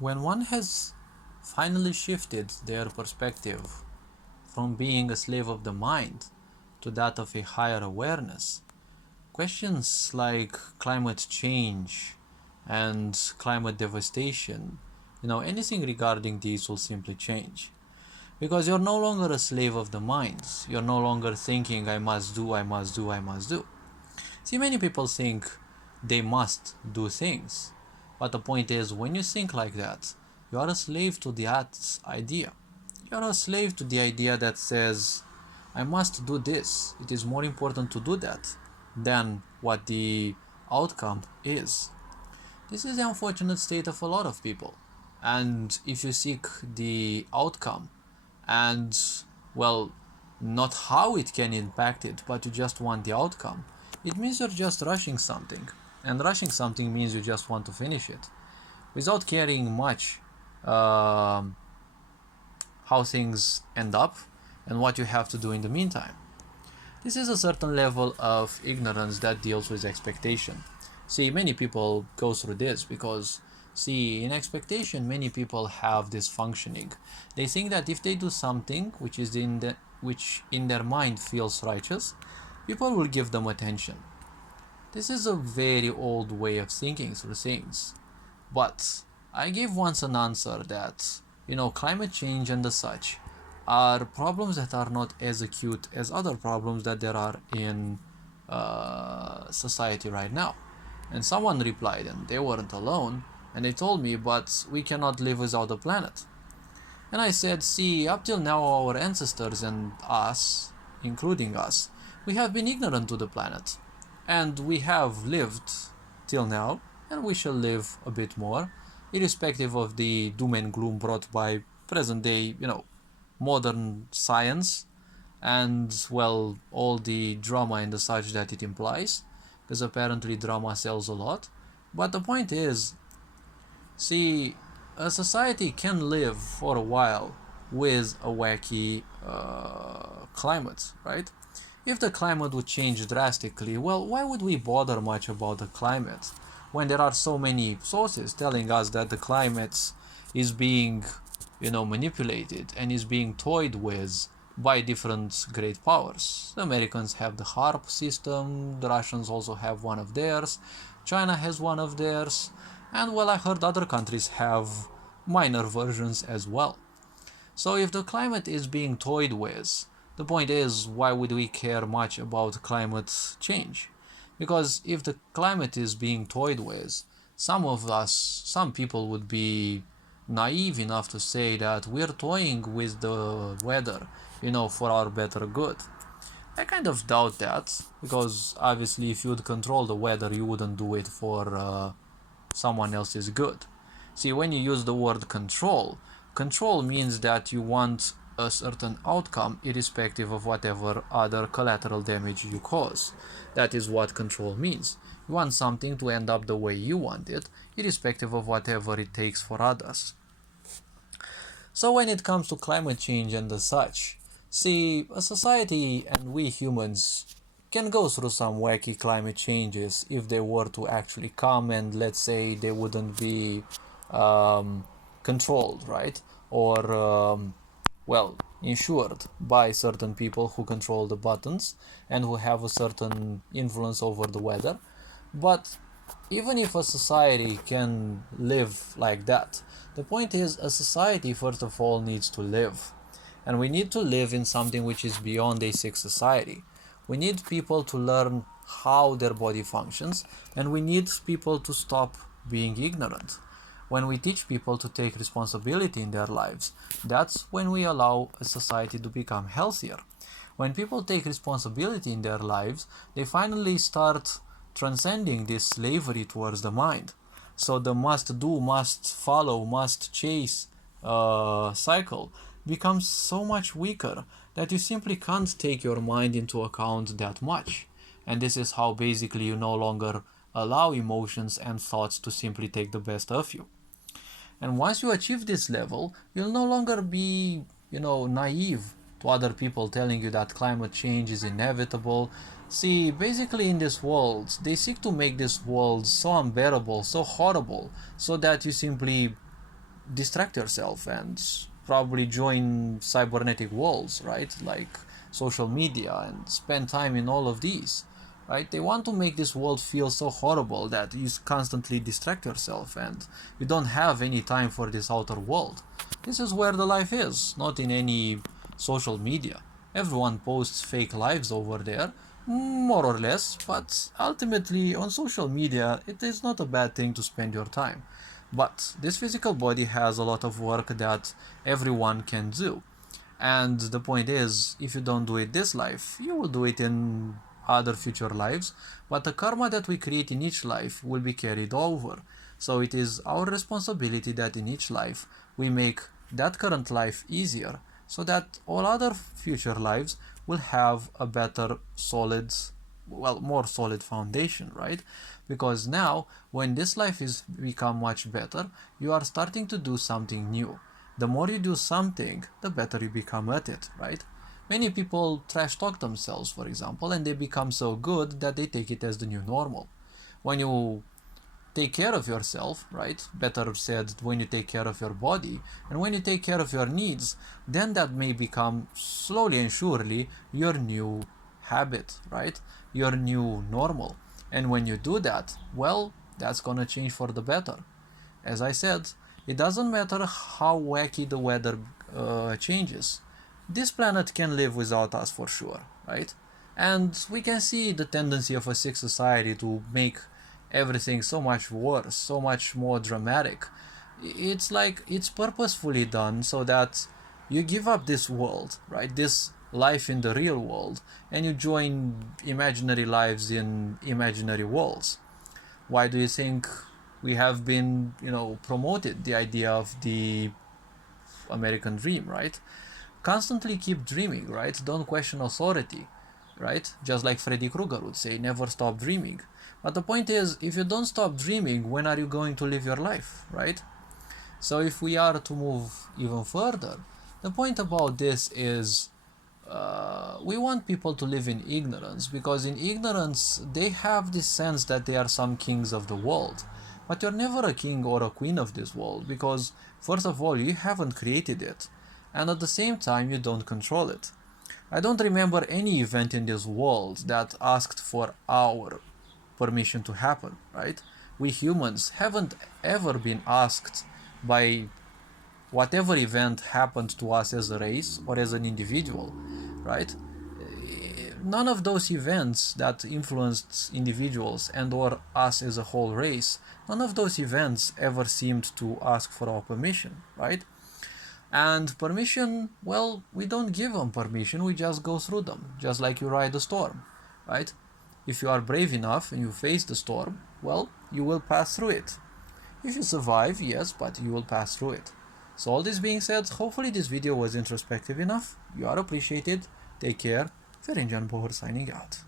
When one has finally shifted their perspective from being a slave of the mind to that of a higher awareness, questions like climate change and climate devastation, anything regarding these will simply change. Because you're no longer a slave of the mind. You're no longer thinking, I must do, I must do, I must do. See, many people think they must do things. But the point is, when you think like that, you are a slave to that idea. You are a slave to the idea that says, I must do this. It is more important to do that than what the outcome is. This is the unfortunate state of a lot of people. And if you seek the outcome and, well, not how it can impact it, but you just want the outcome, it means you're just rushing something. And rushing something means you just want to finish it without caring much how things end up and what you have to do in the meantime. This is a certain level of ignorance that deals with expectation. See, many people go through this because, see, in expectation, many people have this functioning. They think that if they do something which in their mind feels righteous, people will give them attention. This is a very old way of thinking through things. But I gave once an answer that, climate change and the such are problems that are not as acute as other problems that there are in society right now. And someone replied, and they weren't alone, and they told me, but we cannot live without the planet. And I said, see, up till now our ancestors and us, including us, we have been ignorant to the planet. And we have lived till now, and we shall live a bit more, irrespective of the doom and gloom brought by present day, modern science and, well, all the drama and the such that it implies, because apparently drama sells a lot. But the point is, see, a society can live for a while with a wacky climate, right? If the climate would change drastically, well, why would we bother much about the climate when there are so many sources telling us that the climate is being, manipulated and is being toyed with by different great powers? The Americans have the HARP system, the Russians also have one of theirs, China has one of theirs, and, well, I heard other countries have minor versions as well. So if the climate is being toyed with, the point is, why would we care much about climate change? Because if the climate is being toyed with, some people would be naive enough to say that we're toying with the weather, for our better good. I kind of doubt that, because obviously if you'd control the weather, you wouldn't do it for someone else's good. See, when you use the word control means that you want a certain outcome irrespective of whatever other collateral damage you cause. That is what control means. You want something to end up the way you want it, irrespective of whatever it takes for others. So when it comes to climate change and the such, see, a society and we humans can go through some wacky climate changes if they were to actually come, and let's say they wouldn't be controlled, right? Or, well, insured by certain people who control the buttons and who have a certain influence over the weather. But even if a society can live like that, the point is, a society first of all needs to live. And we need to live in something which is beyond a sick society. We need people to learn how their body functions, and we need people to stop being ignorant. When we teach people to take responsibility in their lives, that's when we allow a society to become healthier. When people take responsibility in their lives, they finally start transcending this slavery towards the mind. So the must do, must follow, must chase cycle becomes so much weaker that you simply can't take your mind into account that much. And this is how basically you no longer allow emotions and thoughts to simply take the best of you. And once you achieve this level, you'll no longer be, naive to other people telling you that climate change is inevitable. See, basically in this world, they seek to make this world so unbearable, so horrible, so that you simply distract yourself and probably join cybernetic worlds, right? Like social media, and spend time in all of these, right? They want to make this world feel so horrible that you constantly distract yourself and you don't have any time for this outer world. This is where the life is, not in any social media. Everyone posts fake lives over there, more or less, but ultimately on social media it is not a bad thing to spend your time. But this physical body has a lot of work that everyone can do. And the point is, if you don't do it this life, you will do it in other future lives, but the karma that we create in each life will be carried over. So it is our responsibility that in each life we make that current life easier, so that all other future lives will have a better solid, well, more solid foundation, right? Because now when this life is become much better, you are starting to do something new. The more you do something, the better you become at it, right? Many people trash talk themselves, for example, and they become so good that they take it as the new normal. When you take care of yourself, right? Better said, when you take care of your body and when you take care of your needs, then that may become slowly and surely your new habit, right? Your new normal. And when you do that, well, that's gonna change for the better. As I said, it doesn't matter how wacky the weather changes. This planet can live without us for sure, right? And we can see the tendency of a sick society to make everything so much worse, so much more dramatic. It's like it's purposefully done so that you give up this world, right? This life in the real world, and you join imaginary lives in imaginary worlds. Why do you think we have been, promoted the idea of the American dream, right? Constantly keep dreaming, right? Don't question authority, right? Just like Freddy Krueger would say, never stop dreaming. But the point is, if you don't stop dreaming, when are you going to live your life, right? So if we are to move even further, the point about this is we want people to live in ignorance, because in ignorance they have this sense that they are some kings of the world. But you're never a king or a queen of this world, because first of all, you haven't created it, and at the same time you don't control it. I don't remember any event in this world that asked for our permission to happen, right? We humans haven't ever been asked by whatever event happened to us as a race or as an individual, right? None of those events that influenced individuals and or us as a whole race, none of those events ever seemed to ask for our permission, right? And permission, well, we don't give them permission, we just go through them, just like you ride a storm, right? If you are brave enough and you face the storm, well, you will pass through it. If you survive, yes, but you will pass through it. So all this being said, hopefully this video was introspective enough. You are appreciated. Take care. Ferencan Bohor signing out.